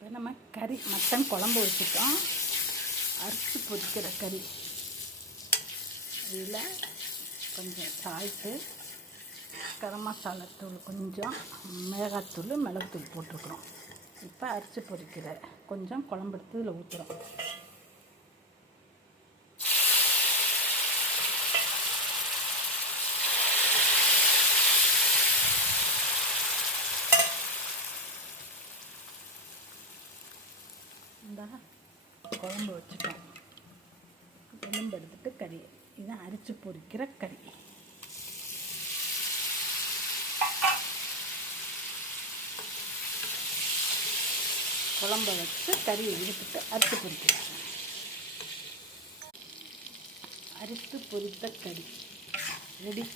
இப்போ நம்ம கறி மட்டன் குழம்பு வச்சுட்டோம். அரிசி பொரிக்கிற கறி, இதில் கொஞ்சம் சால்ட்டு, கரம் மசாலா தூள், கொஞ்சம் மிளகாத்தூள், மிளகுத்தூள் போட்டிருக்குறோம். இப்போ அரிசி பொரிக்கிற கொஞ்சம் குழம்பு எடுத்து இதில் ஊற்றுறோம். இந்த குழம்பு வச்சுட்டோம். குழம்பு எடுத்துட்டு கறி, இதுதான் அரிசி பொரிக்கிற கறி. குழம்பை வச்சு கறியை எடுத்துட்டு அரிசி பொரிக்கிறோம். அரிசி பொரித்த கறி ரெடி.